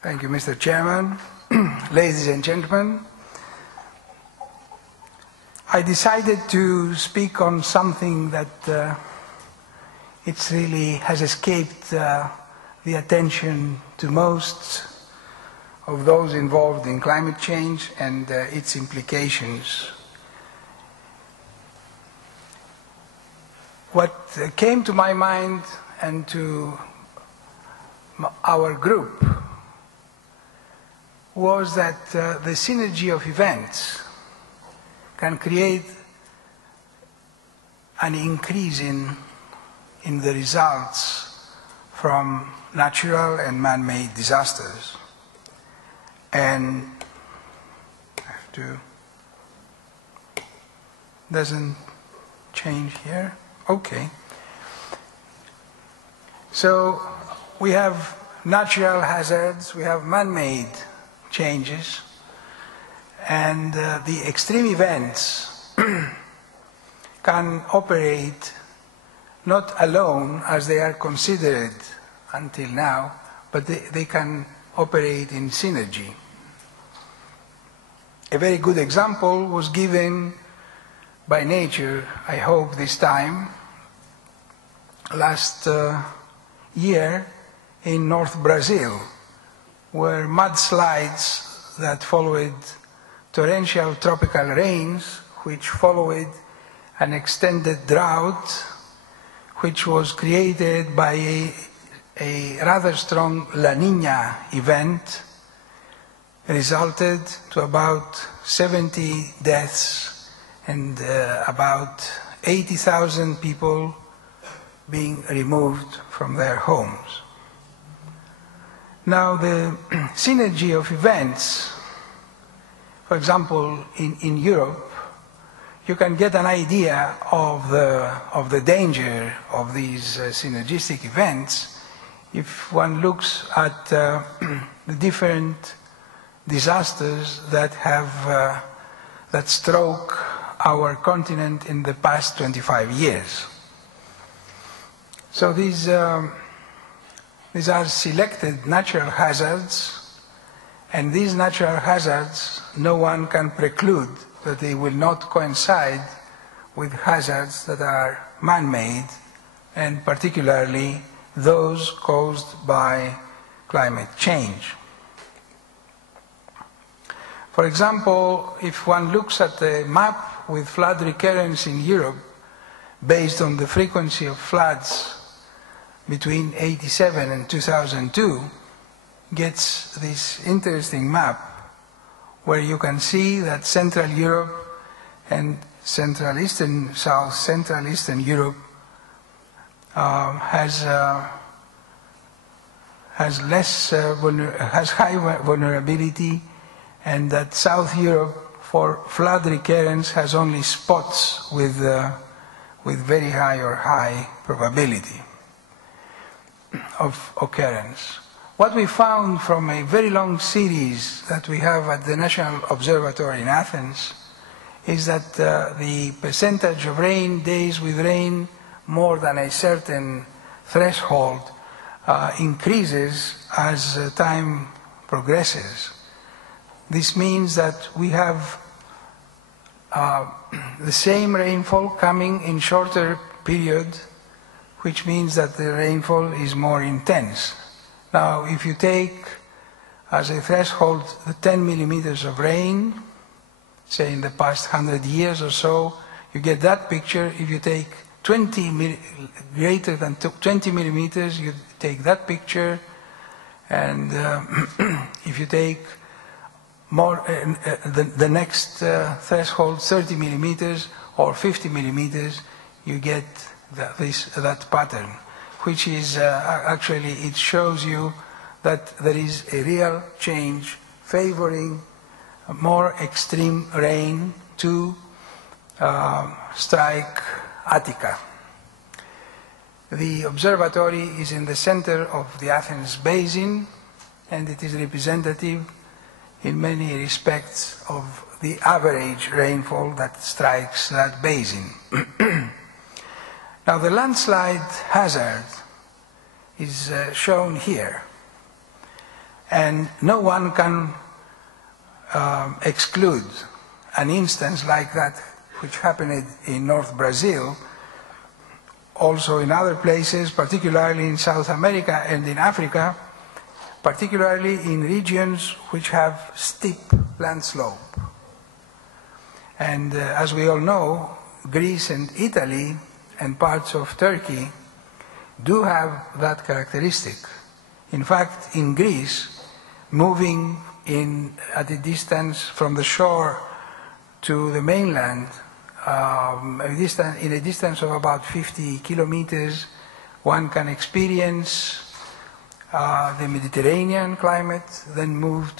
Thank you, Mr. Chairman. Ladies and gentlemen, I decided to speak on something that it really has escaped the attention to most of those involved in climate change and its implications. What came to my mind and to our group was that the synergy of events can create an increase in the results from natural and man-made disasters. And I have to, doesn't change here? Okay. So we have natural hazards, we have man-made changes, and the extreme events can operate not alone as they are considered until now, but they can operate in synergy. A very good example was given by nature, I hope this time, last year in North Brazil, where mudslides that followed torrential tropical rains, which followed an extended drought, which was created by a rather strong La Niña event, resulted to about 70 deaths and about 80,000 people being removed from their homes. Now, the synergy of events, for example, in Europe, you can get an idea of the danger of these synergistic events if one looks at the different disasters that have that stroke our continent in the past 25 years. So these are selected natural hazards, and these natural hazards, no one can preclude that they will not coincide with hazards that are man-made, and particularly those caused by climate change. For example, if one looks at the map with flood recurrence in Europe, based on the frequency of floods between 1987 and 2002, gets this interesting map where you can see that Central Europe and Central Eastern Europe has high vulnerability, and that South Europe for flood recurrence has only spots with very high or high probability of occurrence. What we found from a very long series that we have at the National Observatory in Athens is that the percentage of rain, days with rain more than a certain threshold increases as time progresses. This means that we have the same rainfall coming in shorter period, which means that the rainfall is more intense. Now, if you take as a threshold the 10 millimeters of rain, say in the past 100 years or so, you get that picture. If you take greater than 20 millimeters, you take that picture. And if you take more, the next threshold, 30 millimeters or 50 millimeters, you get that pattern, which is actually, it shows you that there is a real change favoring more extreme rain to strike Attica. The observatory is in the center of the Athens basin, and it is representative in many respects of the average rainfall that strikes that basin. Now, the landslide hazard is shown here. And no one can exclude an instance like that which happened in North Brazil, also in other places, particularly in South America and in Africa, particularly in regions which have steep land slope. And as we all know, Greece and Italy and parts of Turkey do have that characteristic. In fact, in Greece, moving at a distance from the shore to the mainland, in a distance of about 50 kilometers, one can experience the Mediterranean climate, then move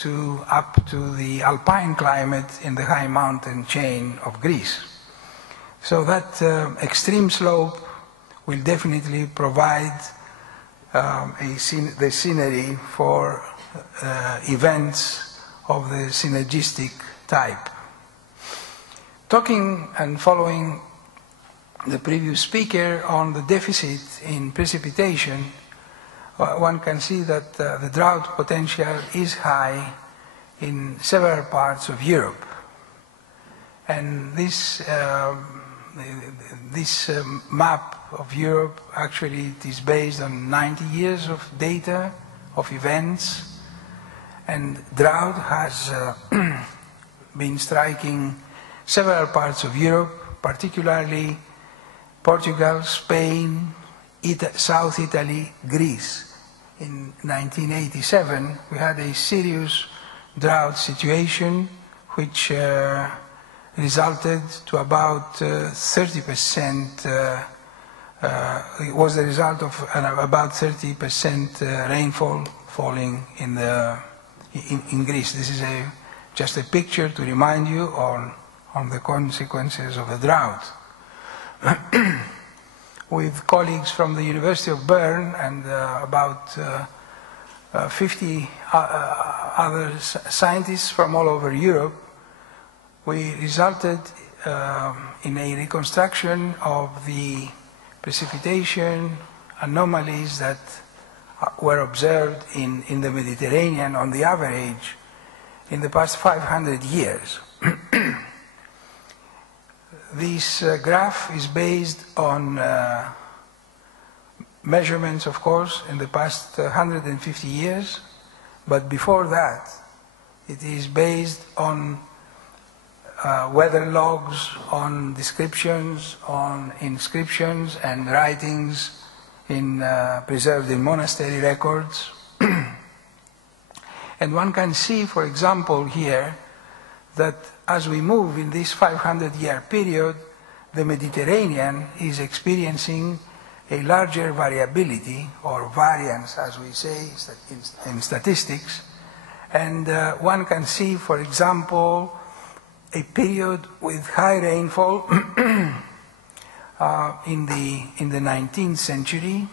up to the alpine climate in the high mountain chain of Greece. So that extreme slope will definitely provide the scenery for events of the synergistic type. Talking and following the previous speaker on the deficit in precipitation, one can see that the drought potential is high in several parts of Europe. And this map of Europe, actually it is based on 90 years of data, of events, and drought has been striking several parts of Europe, particularly Portugal, Spain, South Italy, Greece. In 1987, we had a serious drought situation which resulted to about 30%, it was the result of about 30% rainfall falling in Greece. This is just a picture to remind you on the consequences of the drought. With colleagues from the University of Bern and about 50 other scientists from all over Europe, we resulted in a reconstruction of the precipitation anomalies that were observed in the Mediterranean on the average in the past 500 years. This graph is based on measurements, of course, in the past 150 years, but before that, it is based on weather logs, on descriptions, on inscriptions and writings preserved in monastery records. And one can see, for example, here, that as we move in this 500-year period, the Mediterranean is experiencing a larger variability, or variance, as we say in statistics. And one can see, for example, a period with high rainfall in the 19th century,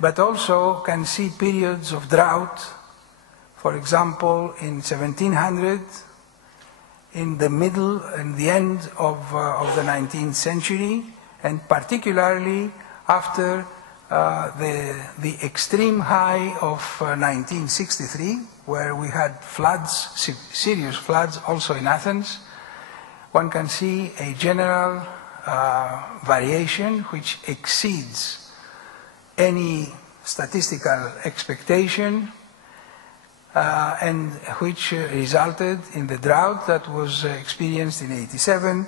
but also can see periods of drought, for example, in 1700, in the middle and the end of the 19th century, and particularly after the extreme high of 1963, where we had floods, serious floods, also in Athens. One can see a general variation which exceeds any statistical expectation, and which resulted in the drought that was experienced in 87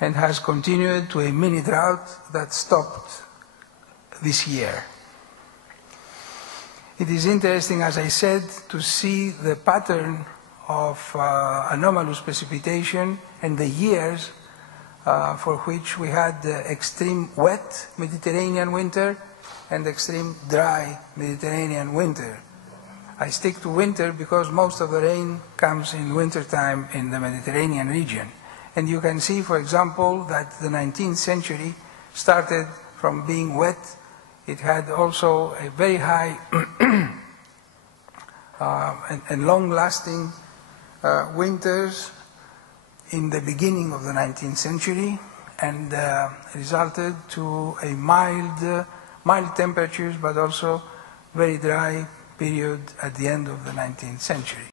and has continued to a mini drought that stopped this year. It is interesting, as I said, to see the pattern of anomalous precipitation and the years for which we had extreme wet Mediterranean winter and extreme dry Mediterranean winter. I stick to winter because most of the rain comes in wintertime in the Mediterranean region. And you can see, for example, that the 19th century started from being wet. It had also a very high and long-lasting winters in the beginning of the 19th century, and resulted to a mild temperatures, but also very dry period at the end of the 19th century.